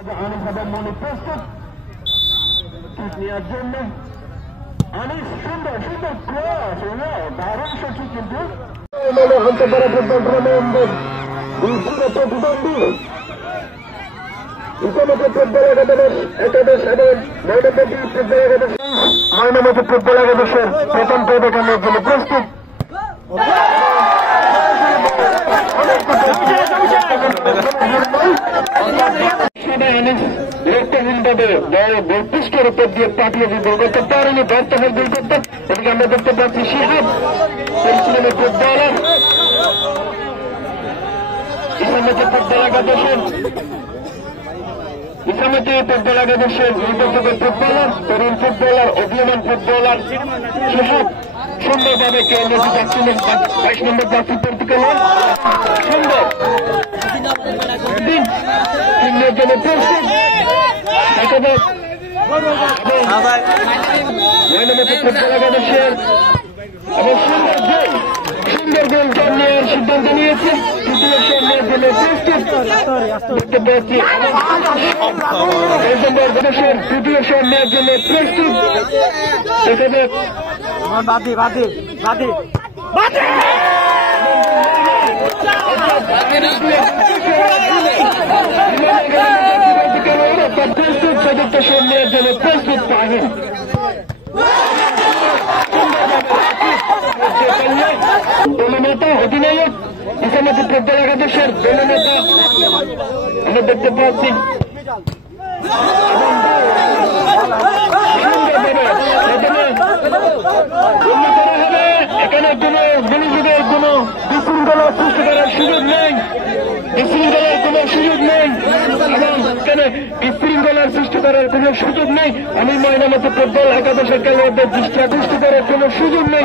আনিস এবং মনি প্রস্তুত কিক নেওয়ার জন্য। আনিস সুন্দর সুন্দর ক্রস, দারুণ সঠিক কিন্তু আনতে পারে ফুটবল টুর্নামেন্টের প্রতিদ্বন্দ্বী ইতিমধ্যে ফুটবল একাদশ এবং ময়নামতি ফুটবল একাদশ ময়নামতি ফুটবল একাদশের প্রথম প্রদর্শনের জন্য প্রস্তুত। রক্তহীনভাবে গোলপোস্টের উপর দিয়ে পাঠিয়ে গোল করতে পারেনি, ব্যর্থ হয়ে গোল করতে। এদিকে আমরা দেখতে পাচ্ছি শিহাব পরিচালনের ফুটবলার ইসলামতি ফুটবল একাদশের নির্বাচকের ফুটবলার, তরুণ ফুটবলার, উদীয়মান ফুটবলার শিহাব সুন্দরভাবে কেউ নিয়ে যাচ্ছিলেন 22 নম্বর জাতীয় পর্তুগাল সুন্দর জন্য প্রস্তুত। ফুটবল একাদশের এবং সুন্দর গোল নেওয়ার সিদ্ধান্ত নিয়েছে। তৃতীয় শট নেওয়ার জন্য প্রস্তুত দেখতে পাচ্ছি। তৃতীয় শট নেওয়ার জন্য প্রস্তুত দেখা যাক। প্রস্তুত চতুর্থ শট নেওয়ার জন্য প্রস্তুত পাহেন দলনেতা অধিনায়ক ইসলামতি ফুটবল একাদশের দলনেতা আমরা দেখতে পাচ্ছি। এখানে কোন গুলিযুগের কোন বিশৃঙ্খলা সৃষ্টি করার সুযোগ নেই, বিশৃঙ্খলার কোন সুযোগ নেই এবং এখানে বিশৃঙ্খলার সৃষ্টি করার কোন সুযোগ নেই। আমি ময়নামতি ফুটবল একাদশের খেলোয়াড়দের দৃষ্টি আকৃষ্ট করার কোন সুযোগ নেই।